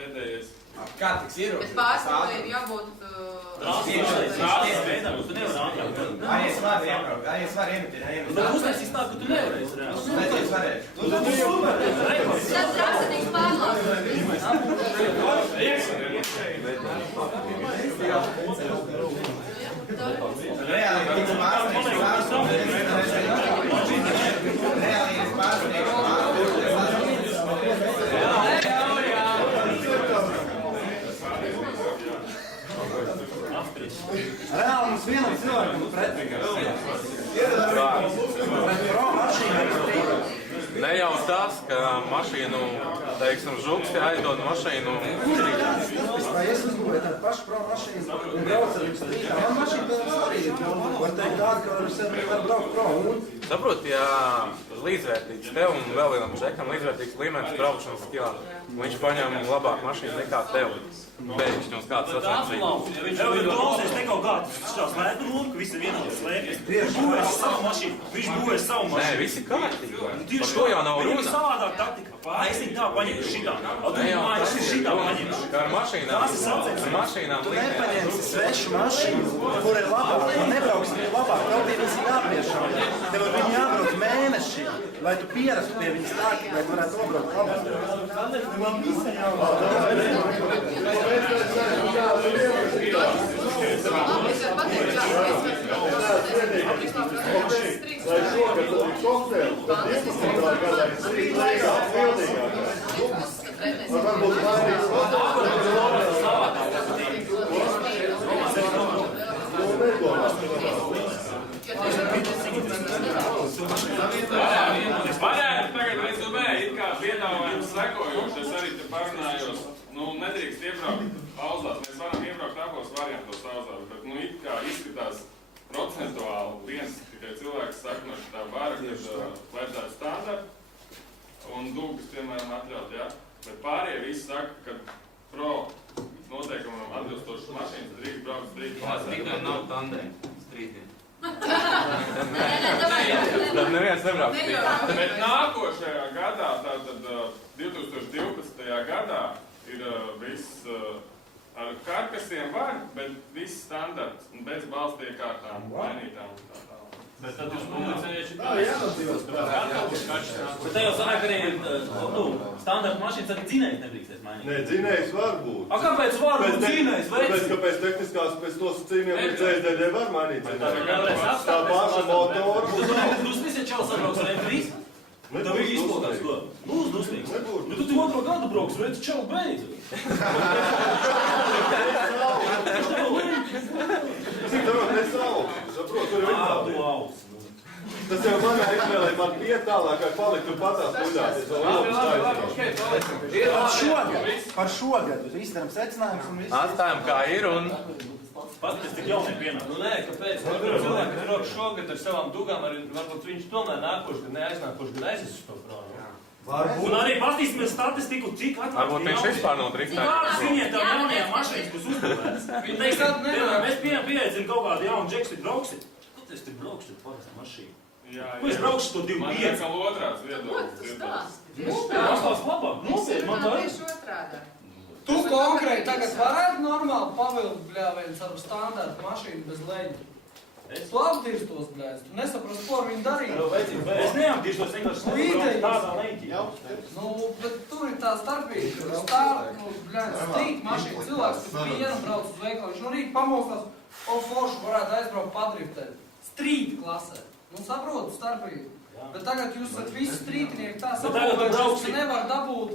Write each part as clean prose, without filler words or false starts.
pēdējais. Kā tiks ierobežots? Bet pārsvarā ir jābūt... Trāsas veidā, tu nevari ātrāk. Arī es varu iebraukt, arī es varu iemetīt. Bet uztaisīs tā, ka tu nevarēsi reāli. Bet es varēšu. Tad trāsa tiks pārlāsta. Reāli tiks pārsniegts. Reāli ir pārsniegts. Reāli mums vienam cilvēkam pretīgi. Ne jau tas, ka mašīnu, teiksim, žuks aizdod mašīnu. Vai es uzbūvēju tādu pašu braucu mašīnu un braucu ar jums strīdā? Man mašīna pilnas arī ir. Var teikt tādu, ka var braukt pro un... Saprot, ja līdzvērtīgs tev un vēl vienam žekam līdzvērtīgs līmenis braukšanas skilā, viņš paņem labāk mašīnu nekā tev. Pēkšņi uz kāds sacensības. Viņš jau ir klausies ne kaut kāds šās lētu lūku, ka visi vienādi slēpjas. Viņš būvēs savu mašīnu. Nē, visi kārtīgi. Par to jau nav runa. runa. Savādāk taktika. Es viņu tā paņemšu šitā. Tu mājas šitā paņemšu. Kā ar mašīnām. Ar mašīnām Tu nepaņemsi svešu mašīnu, kur ir labāk. Tu nebrauksi viņu labāk. Tev tie visi jāpriešā. Tev ar viņu jābrauc mēneši, lai tu pierastu pie viņas tā, lai tu varētu nobraukt labāk. Man visi Varētu tagad rezumē, it kā piedāvājums sekojoši, es arī te parunājos, nedrīkst iebraukt pauzās, mēs varam iebraukt abos variantos pauzās, bet, it kā izskatās procentuāli viens tikai cilvēks saka no šitā vara, kad vajadzētu standartu un dūgas, piemēram, atļaut, ja? Bet pārējie visi saka, ka pro noteikumam atbilstošas mašīnas drīkst braukt strīdiem. Tikai nav tandēm strīdiem. Tad neviens nebrauc strīdiem. Bet nākošajā gadā, tātad 2012. gadā, ir viss ar karkasiem var, bet viss standarts un bez balstu iekārtām, mainītām un tā tālāk. Bet tad jūs publicējiet šitā. Bet te jau sanāk arī standarta mašīnas arī dzinējs nedrīkstēs mainīt. Nē, dzinējs var būt. A, kāpēc var būt dzinējs? Tāpēc, ka pēc tehniskās, pēc nosacījumiem līdz CSDD var mainīt dzinējs. Tā Tā paša motoru. Jūs visi čels atbrauks ar M3? Tev ir izpildās, ko? Būs dusmīgs. Tu otro gadu brauks, redz čelu beidzu. Cik tev nesaukt? Saprot, tur ir vienkārši. Tas jau manā izvēlē man iet tālāk, kā palikt un patās puļāties. Par šogad izdarām secinājumus un viss. Atstājam kā ir un... Paskaties, cik jauniem pienāk. Nē, kāpēc? Cilvēki brauc šogad ar savām dugām, varbūt viņš tomēr nākošais gadu, neaiznākošais gadu aizes uz to prāvu. Un arī paskatīsimies statistiku, cik atvērti Varbūt viņš vispār nav driftējis. Kādas viņiem tā jaunajā mašīnas, kas uzbūvētas? Viņi teiks, mēs pieeicam kaut kādu jaunu džeksu, brauksit. Ko tu tur braukšu, tur parasta mašīna? Ko es braukšu to 2.5? Man ir kā otrāds viedoklis. Pastāvs labāk, nopietni, man tā ir. Tieši otrādā. Tu konkrēti tagad varētu normāli pavilkt, bļāviens, ar standartu mašīnu bez leņa. Tu apdirstos, bļāvis, tu nesaprast, ko ar viņu darīt. Es neapdirstos, vienkārši nebraucu tādā leņķī. Bet tur ir tā starpība. Strīt mašīna, cilvēks, kas vienu brauc uz veikalu, viņš no rīta pamostās, forši varētu aizbraukt padriftēt. Strīt klasē. Saprotu starpību. Bet tagad jūs esat visi strītinieki tā saprotu, ka nevar dabūt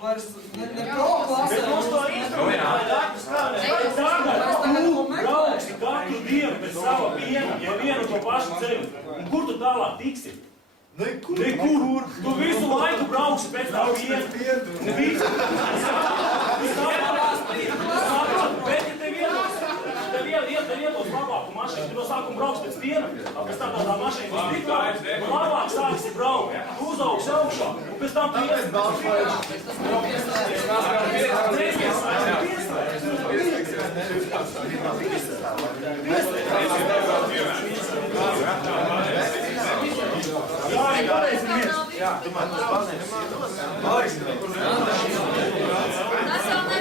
vairs ne pro klasē. Bet mums to brauksi katru dienu pēc sava piena, ja vienu to pašu ceļu. Un kur tu tālāk tiksi? Nekur. Tu visu laiku brauksi pēc tā piena. Un visu. Bet ja tev iedos labāku mašīnu, tu no sākuma brauks pēc piena, pēc tam tā mašīna būs tikāk, un labāk sāksi braukt, tu uzaugs augšā, un pēc tam piena. Tas vēl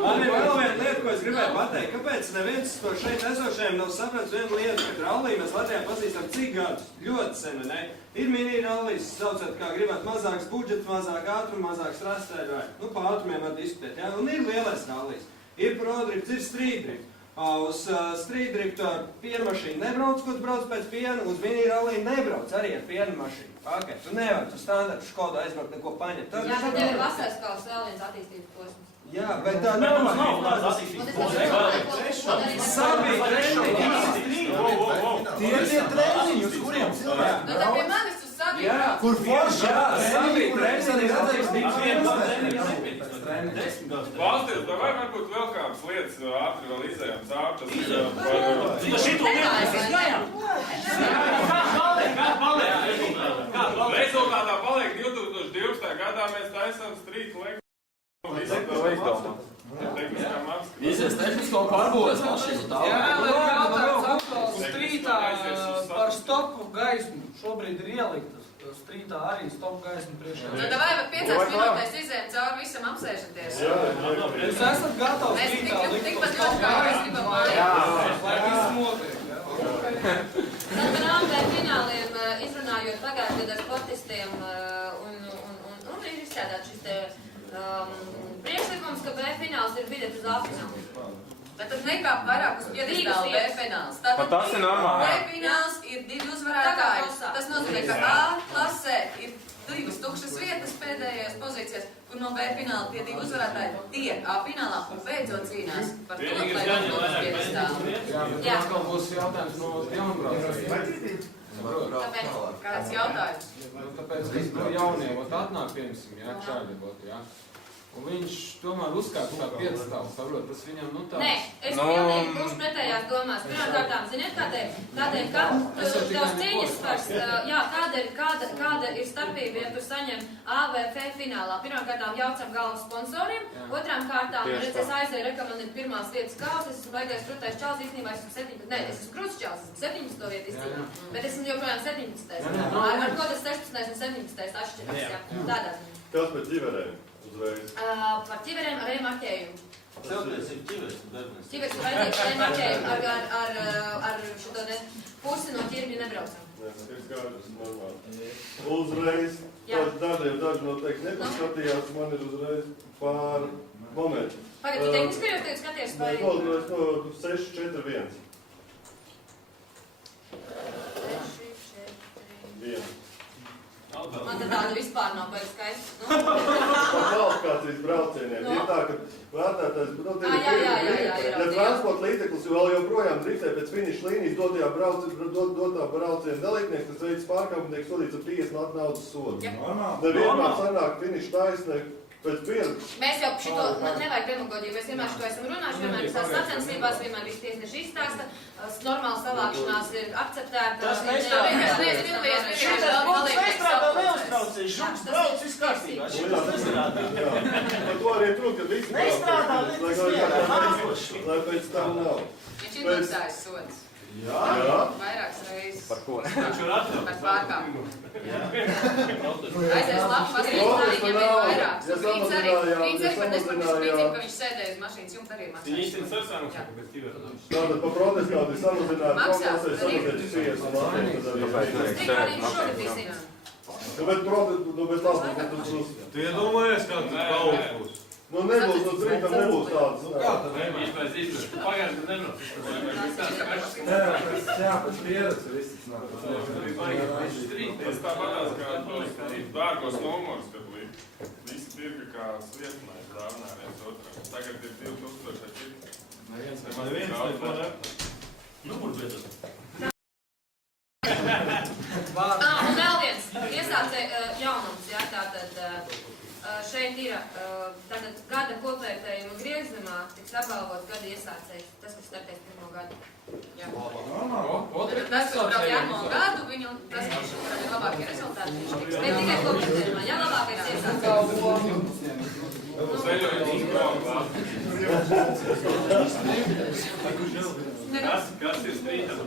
Man ir vēl viena lieta, ko es gribēju pateikt. Kāpēc neviens to šeit esošajiem nav sapratis vienu lietu, ka rallī mēs Latvijā pazīstam cik gadus? Ļoti sen, ne? Ir mini rallijas, saucot kā gribat, mazāks budžets, mazāk ātrums, mazāks rastēļu vai. Nu, pa ātrumiem var diskutēt, jā? Un ir lielais rallijas. Ir prodrifts, ir streetdrift. Uz streetdriftu ar piena mašīnu nebrauc, ko tu brauc pēc piena, uz mini ralliju nebrauc arī ar piena mašīnu. Okay. Tu nevar tu standartu Škodu aizbraukt neko paņemt. Jā, bet tev ir vasaras kāds vēl viens attīstības posms. Jā, bet tā nav tāds attīstības posms. Sabi trešo īsti. Tie ir tie treniņi, uz kuriem cilvēki Nu, tad pie manis uz sabi. Jā, kur forši, jā, sabi treniņi Valstis, vai varbūt vēl kādas lietas ātri vēl izējām caur, tas ir Nu, šito lietu mēs izgājām. Rezultātā paliek 2012. gadā mēs taisām street legal. Visies tehnisko pārbūves mašīnu tā. Jā, lai jautājums aktuāls strītā par stopu gaismu. Šobrīd ir ieliktas strītā arī stopu gaismu priekšā. Nu, davai, bet 5 minūtēs izējam cauri visam apsēžaties. Jūs esat gatavi Mēs strītā tikpat ļoti kā mēs gribam mājās. lai viss notiek. Tad par AMB fināliem izrunājot pagājušajā gadā sportistiem un ir izstrādāt šis te priekšlikums, ka B fināls ir biļete uz A finālu. Bet tad nekāp vairāk uz piedestālu B fināls. Tātad tas ir normāli. B fināls ir 2 uzvarētāji. Tas nozīmē, ka A klasē ir 2 tukšas vietas pēdējās pozīcijās, kur no B fināla tie 2 uzvarētāji tiek A finālā un beidzot cīnās par to, lai nokļūtu uz piedestālu. Jā. Atkal būs jautājums no jaunbraucējiem. Tāpēc kāds jautājums? Tāpēc, ka jaunie atnāk, piemēram, jā, šādi būtu, jā. Un viņš tomēr uzskata kā piedestālu, saprot, tas viņam, nu tā... Nē, es pilnīgi būšu pretējās domās. Pirmkārtām, ziniet, kādēļ, ka tavs cīņas spars, jā, kāda ir starpība, ja tu saņem A vai F finālā. Pirmkārtām jaucam galvu sponsoriem, otrām kārtām, es aizēju, reka, man ir pirmās vietas kāls, es esmu baigais krūtais čals, īstenībā esmu 17, ne, es esmu krūts čals, esmu 17. vietu izcīnā, bet esmu joprojām 17. Ar ko tas 16. un 17. atšķirās, jā, tādā ziņā. Kas pēc ģiverēm? Uzreiz. Par ķiverēm ar remarķējumu. Celties ir ķiveres un darbinieks. Ķiveres ir vajadzīgs remarķējumu ar šito pusi no ķirbja nebraucam. Nē, tas ir skaidrs, normāli. Uzreiz, daži noteikti nepaskatījās, man ir uzreiz pār momentu. Pagad, tu tehniski jau tevi skaties vai? Nē, no 6-4-1. 1. Man tad tāda vispār nav baigi skaisti. Kvalifikācijas braucieniem. Ir tā, ka vērtētājs, ja transporta līdzeklis vēl joprojām driftē pēc finiša līnijas dotā brauciena dalībnieks, tas veids pārkāpumu tiek sodīts ar 50 naudas sodu. Nevienmēr sanāk finiša taisnē pēc pieredzes. Mēs jau šito nevajag demagoģiju, mēs vienmēr šito esam runājuši, vienmēr visās sacensībās, vienmēr visi tiesneši izstāsta, normāla savākšanās ir akceptēta. Tas nestrādā. Šitas punkts nestrādā, neuztraucies. Žuks brauc viss kārtībā. Šitas nestrādā. Par to arī trūk, ka visi nestrādā līdz vienā. Lai pēc tam nav. Viņš ir maksājis sods. Jā. Vairākas reizes. Par ko? Par pārkāpumu. Aizies lapu paskatīt, viņam ir vairākas. Viņas arī par nesportisku principu, ka viņš sēdēja uz mašīnas, jums arī ir maksājis. Viņi īstenībā sasāmuši, ka pēc ķiverēm. Tātad pa protestāti samazināt, Maksās, samazināt 50 Strīkā viņš šogad bija 100. Bet tas Tu iedomājies, kā tu kaut būs? Nu nebūs, no trītam nebūs tādas. Vispēc izpēc. Pagājuši, ka nebrauc. Jā, pēc pieredzes viss nāk. Tas tāpatās kā dārgos numurs, kad visi tirka kā svietnājas dāvinā viens otram. Tagad ir 2000. Neviens neko ne. Numurs beidzot. Un vēl viens iesācē jaunums, jā, tātad šeit ir tātad gada kopvērtējuma griezumā tiks apbalvots gada iesācējs, tas, kas startēs 1. gadu. Jā. Tātad tas, kas brauc jārmo gadu, viņu, tas, kas ir labākie rezultāti, viņš tiks. Ne tikai kopvērtējumā, jā, labākais iesācējs. Kas ir strītam?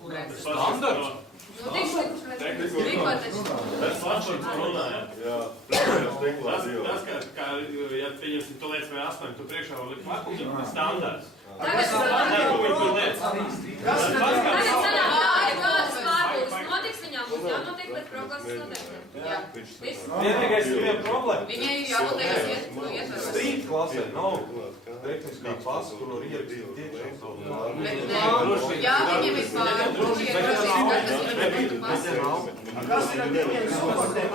Kurēs? Standarts? Nu, tikko taču. Tas platforms runāja. Jā, priekšējā stiklā Tas, dzīvo. kā, ja pieņemsim, tu liec vai 8, tu priekšā var likt vakumu, standārts. Tagad sanāk, tagad sanāk tā, ja kādas pārbūves notiks, viņām būs jānotiek pēc proklases noteikumiem. Jā. Viss. Vienīgais ir viena problēma. Viņai ir jābūt tajos ietvaros. Strīt klasē nav tehniskā pasa, kur var ierakstīt iekšā savu. Jā, viņiem ir pārbūves. Kas ir ar diviem supportiem?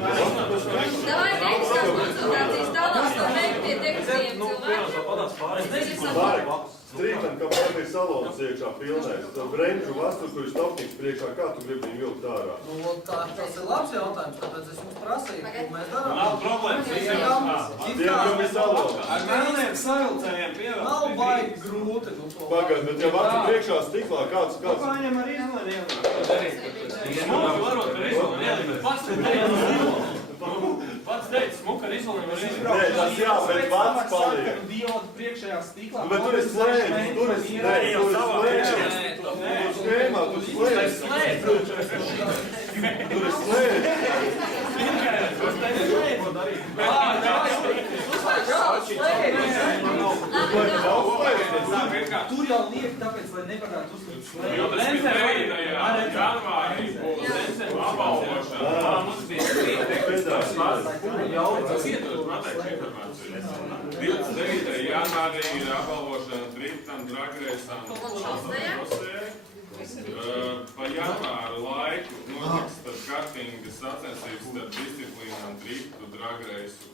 Davai tehniskās konsultācijas tālāk, veikt pie tehniskajiem cilvēkiem. Strītam, kā man bija salons iekšā pilnēs, tad Brenču vastu, kur ir stopniks priekšā, kā tu gribi viņu vilkt ārā? Nu, tas ir labs jautājums, tāpēc es jums prasīju, ko mēs darām. Nav problēmas, visiem Tiem jau bija salons. Ar melniem savilcējiem pievēl. Nav baigi grūti, nu to. Pagad, bet ja vastu priekšā stiklā, kāds? Paņem ar izlēniem. Smuku varot ar izolēm ielikt, pats teica, smuku ar izolēm var ielikt. Nē, tas jā, bet vats paliek. Diodu priekšējā stiklā. Bet tur ir slēdz, tur ir slēdz. Tur skēmā, tur slēdz. Tur ir slēdz. Tur jau liek, tāpēc, lai nevarētu uzlikt slēdzi. Jo tas bija 9. janvārī būs Lencem apbalvošana. Mums bija strīdeklis, tas iedos pateikt informāciju. 29. janvārī ir apbalvošana driftam, dragreisam, pa janvāru laiku notiks tad kartingas sacensības starp disciplīnām driftu, dragreisu